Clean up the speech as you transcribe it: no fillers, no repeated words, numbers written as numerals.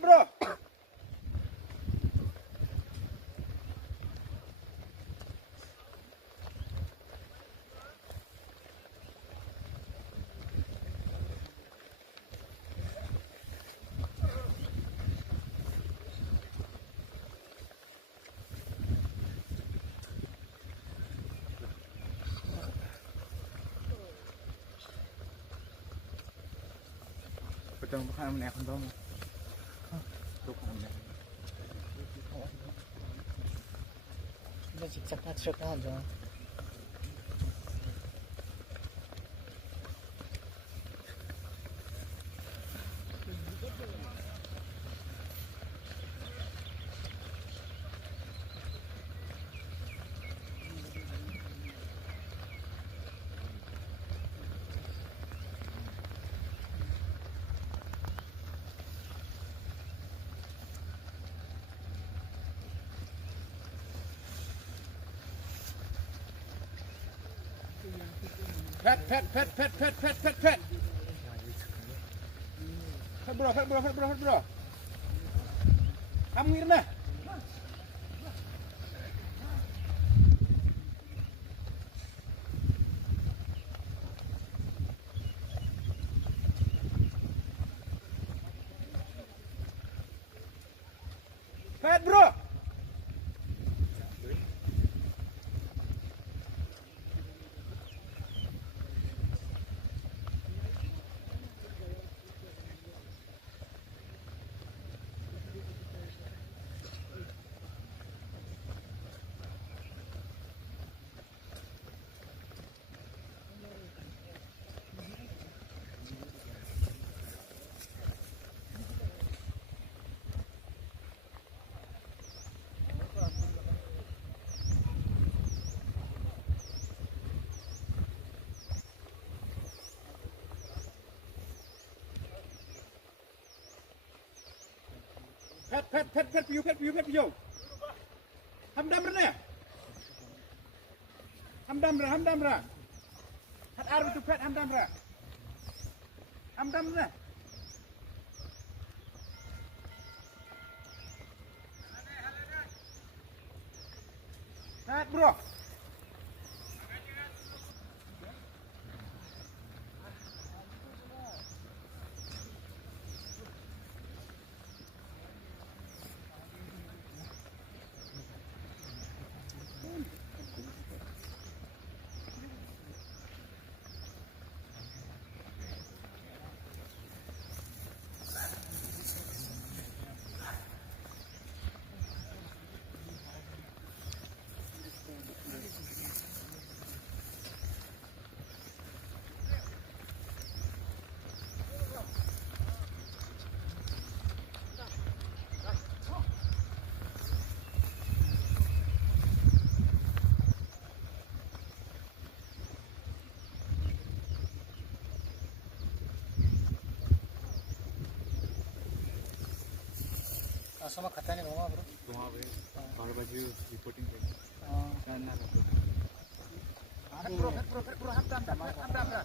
bro. Betul bukan menaik kondom. Tuh menaik. Nó chỉ chắc là trước đó rồi. Pet. Pet bro. Kamu ngirim dah. Pet bro. Pet view. Hamdam ra. Hat arus tu pet hamdam ra. Pet bro. Sama katanya rumah bro. Rumah bro. Baru baju reporting ke. Oh. Kan nak. Pet bro, hamdam ra.